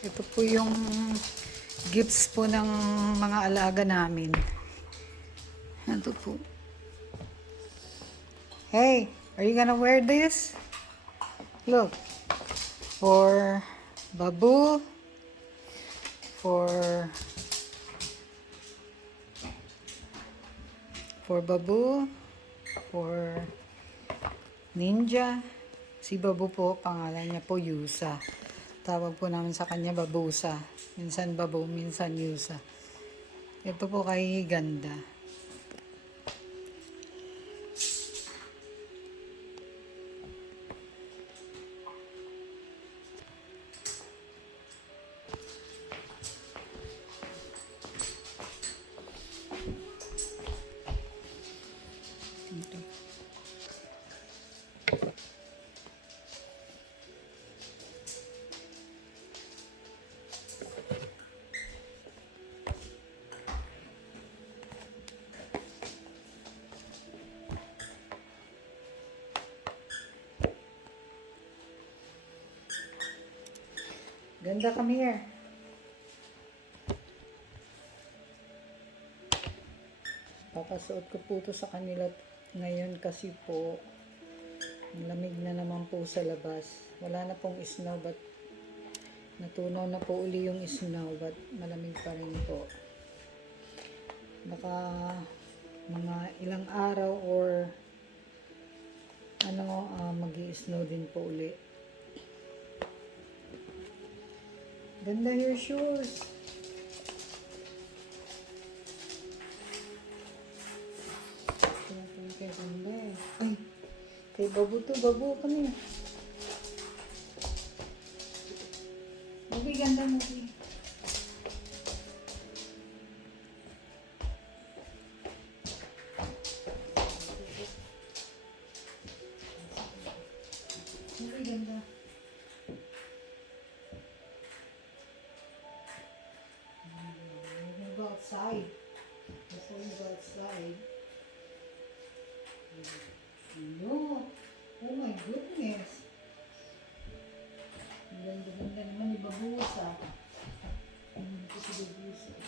Ito po yung gifts po ng mga alaga namin. Ito po. Hey, are you gonna wear this? Look. For Babu. For Babu. For Ninja. Si Babu po, pangalan niya po Yusa. Tawag po namin sa kanya Babusa. Minsan Babu, minsan Yusa. Ito po kay Ganda. Ito. Ganda, come here. Papasuot ko po ito sa kanila ngayon kasi po lamig na naman po sa labas. Wala na pong snow but natunaw na po uli yung snow but malamig pa rin po. Baka mga ilang araw or magi-snow din po uli. Ganda your shoes. Ganda. Ay, kay Babu to. Babu, kami. Movie, ganda movie. Movie, ganda. Go outside. Before you go outside. No. Oh my goodness. Ang ganda-ganda naman ni Babusa. Ito si Babusa.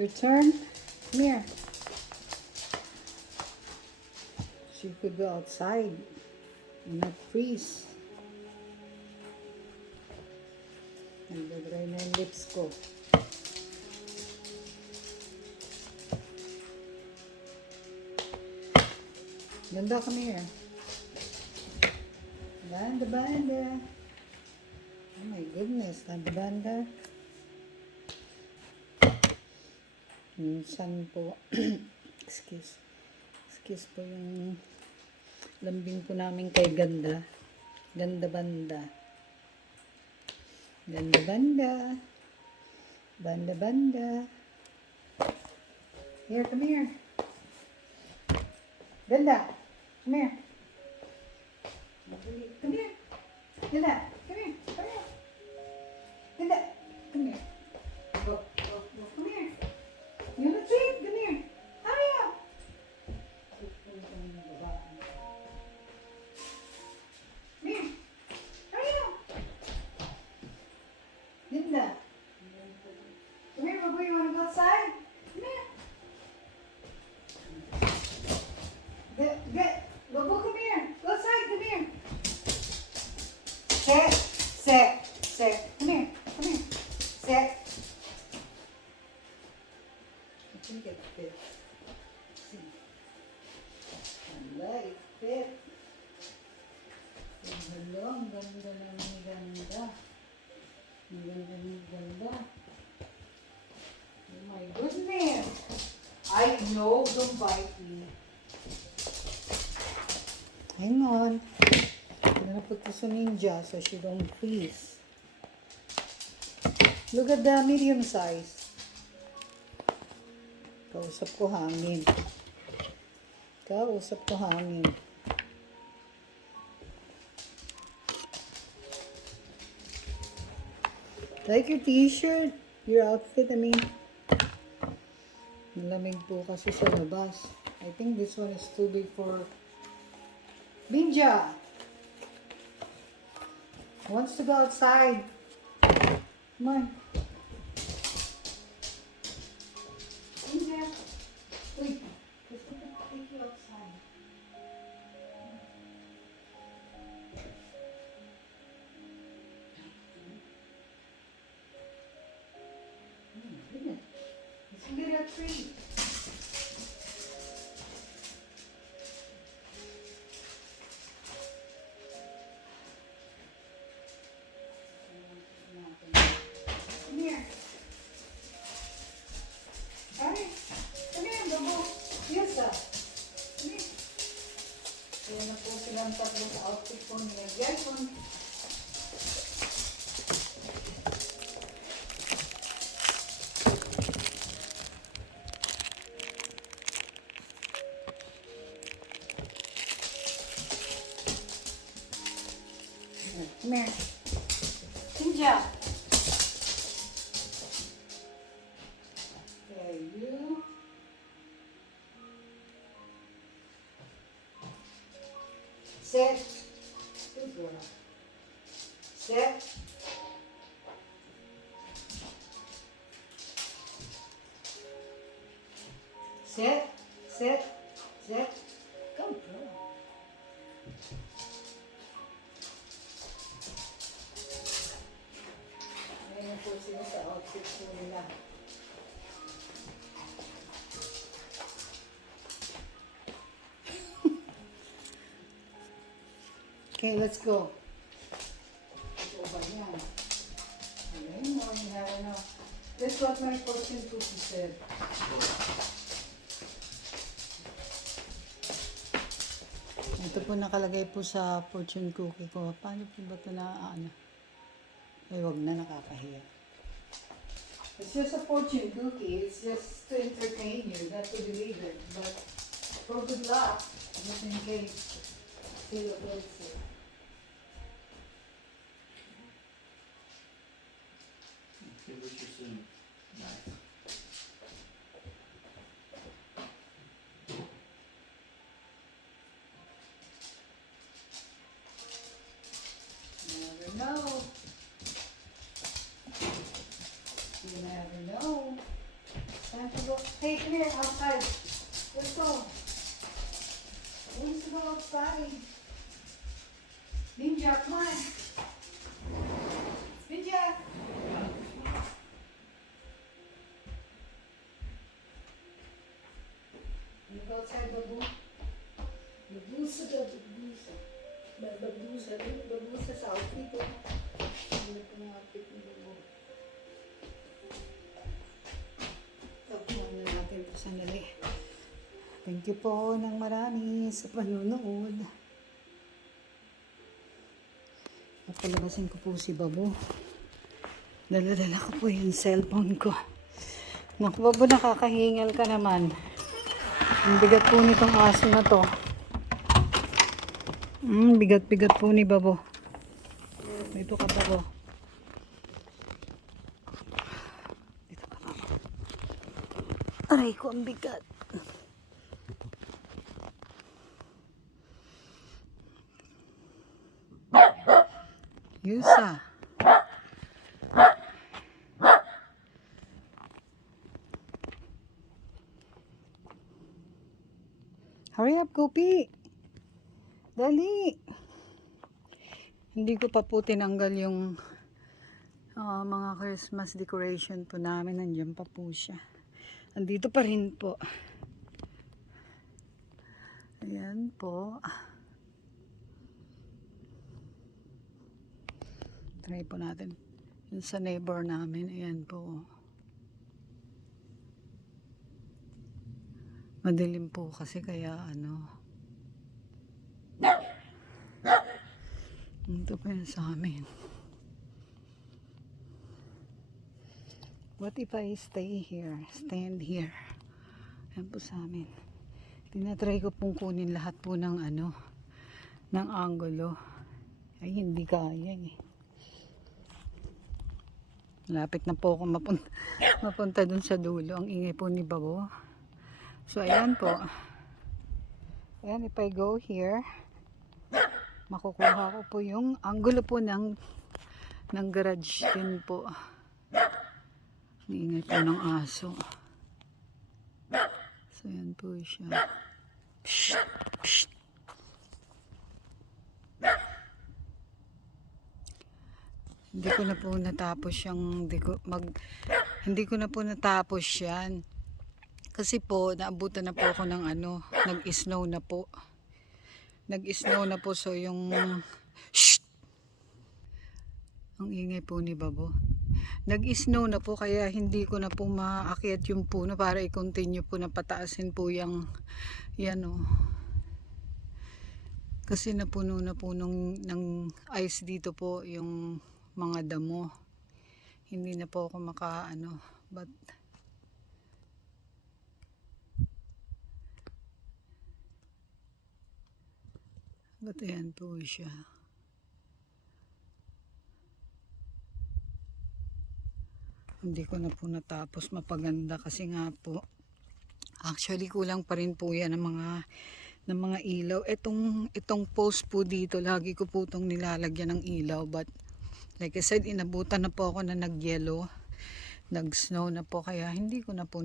Your turn. Come here. So you could go outside and not freeze. Nagdadry na yung lips ko. Ganda, come here. Banda, banda. Oh my goodness, banda, banda. Minsan po, excuse po yung lambing po namin kay Ganda. Ganda, banda. Ganda, banda. Banda, banda. Here, come here. Ganda, come here. Come here. Ganda, come here. Come here. Ganda, come here. Go, go, go. Come here. You want to treat? Come here. Hurry up. Come here. Hurry up. Ganda. Come here, Babu. You want to go outside? Come here. Get. Babu, come here. Go outside. Come here. Sit. Come here. Come here. Sit. I think it fits. See. It fits. Hello, ang ganda ng ganda. Ang ganda ng ganda. Oh my goodness. I know, don't bite me. Hang on. I'm gonna put this on Ninja so she don't freeze. Look at the medium size. Kausap ko hangin. Like your t-shirt, your outfit, I mean. Malamig po kasi sa labas. I think this one is too big for Binja. Wants to go outside. Come on. Binja. Wait. Let's take you outside. Goodness. It's a little tree. Come here. Hey, come here, Bobo. Yes, sir. Come here. Ayan na po silang tatlo sa outfit po niya. Yes, one. Come here. Sinja. There you. Sit. Good girl. Sit. Sit. Sit. Sit. Go, girl. Ayan po sila sa outfit po nila. Okay, let's go. Ito ba yan? Ayun, morning na ano. That's what my fortune cookie said. Ito po nakalagay po sa fortune cookie ko. Paano po ba ito na ano? Ay, wag na, nakakahiya. It's just a fortune cookie. It's just to entertain you, not to believe it. But for good luck, just in case. See what it says. Okay, what you soon? Nice. You never know. You never know. It's time to go. Hey, come here, outside. Let's go. Who wants to go outside? Ninja, come on. Ninja. You go outside, Babu. Babusa, babusa. Babusa, babusa sa outfit ko. Ano po yung outfit ni Babu? Tapos na natin ito sandali. Thank you po ng marami sa panonood. Napalabasin ko po si Babu. Dala-dala ko po yung cellphone ko. Naku, Babu, nakakahingal ka naman. Ang bigat po nitong aso na to. Bigat-bigat po ni Babu. Dito ka, Babu. Dito ka, Babu. Aray ko, ang bigat. Yusa. Hurry up, Gopi. Dali. Hindi ko pa po tinanggal yung mga Christmas decoration po namin. Nandiyan pa po siya. Andito pa rin po. Ayan po. Try po natin. Yung sa neighbor namin. Ayan po. Madilim po kasi kaya ano. Ito pa yun sa amin. What if I stay here? Stand here. Ayan po sa amin. Tinatry ko pong kunin lahat po ng ano, ng angulo. Ay, hindi kaya eh. Lapit na po ako mapunta dun sa dulo. Ang ingay po ni Babo. So, ayan po. Ayan, if I go here, makukuha ko po yung angulo po ng garage din po. Ingay po ng aso. So, ayan po siya. Psst, psst. Hindi ko na po natapos hindi ko na po natapos yan. Kasi po, naabutan na po ako ng nag-snow na po. Nag-snow na po, so yung, shh! Ang ingay po ni Babo. Nag-snow na po, kaya hindi ko na po maakyat yung puno para i-continue po na pataasin po yung, yan o. Kasi napuno na po ng ice dito po yung mga damo. Hindi na po ako But ayan po siya. Hindi ko na po natapos mapaganda kasi nga po actually kulang pa rin po yan ng mga ilaw. Itong post po dito, lagi ko po itong nilalagyan ng ilaw, but like I said, inabutan na po ako na nag-yellow, nag-snow na po, kaya hindi ko na po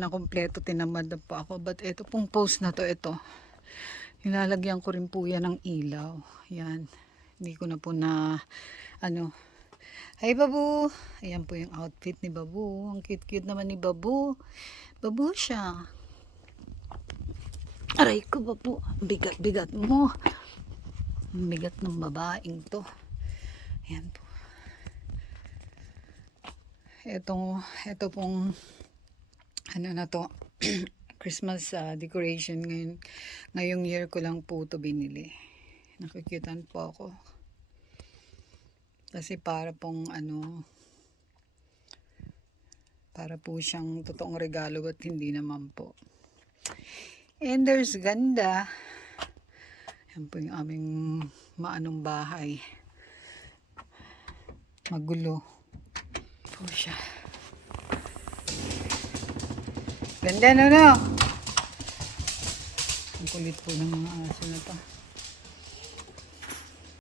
na kompleto, tinamad na po ako. But ito pong post na to, ito nilalagyan ko rin po yan ng ilaw. Yan, hindi ko na po Hi Babu! Ayan po yung outfit ni Babu. Ang cute-cute naman ni Babu. Babu siya. Aray ko, Babu. Bigat-bigat mo. Ang bigat ng babaeng to. Ayan po. Ito pong na to. Christmas decoration ngayong year ko lang po to binili. Nakikitan po ako. Kasi para pong para po siyang totoong regalo, at hindi naman po. And there's ganda. Yan po yung aming maanong bahay. Magulo po siya. Ganda no? Ang kulit po ng mga aso na to.